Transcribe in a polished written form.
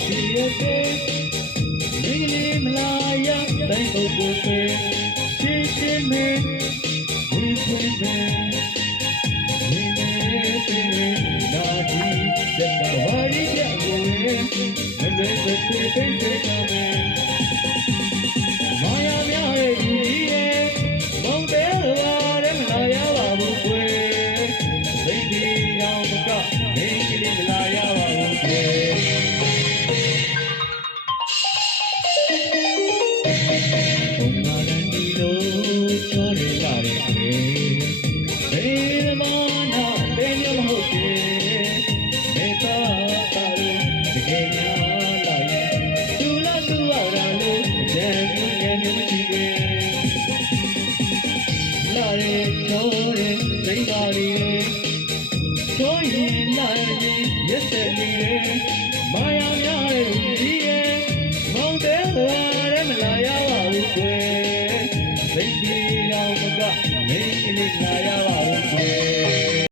ရှိရတဲ့ဒီကလေးမလာရတိုင်းပုတ်ကိုပဲရှင်းရှင်းနဲ့ဒီခွင့်နဲ့ဒီနဲ့ဒီနာဒီတဲ့ဘာရည်ကြကိုလည်းမလွယ်တဲ့စိတ်စိတ်ကမယ်မာယာများရဲ့လူကြီးရဲ့ဘုံတဲ့လာတဲ့မလာရပါဘူးကွယ်စိတ်ဒီတော်မကမင်းကလေးမလာရပါဘူးကွယ်ဘုံလာတဲ့ဒီလိုချောရလာတဲ့ကွယ်ဘယ်မနာတဲ့ညမဟုတ်တယ်မေတ္တာတာလို့တကယ်များလာရင်သူလာသူရတာလို့ကြံမှုကြံမျိုးမရှိပဲလာရဲ့ချောတဲ့စိတ်ပါရီချောရင်လာရင်ရက်တဲ့နေတယ်မာယာများရဲ့ဒီရဲ့မောင်တဲ့လာတဲ့မလာရပါဘူးကွယ်စိတ်ဒီတော်ကမင်းကလေးလာရပါ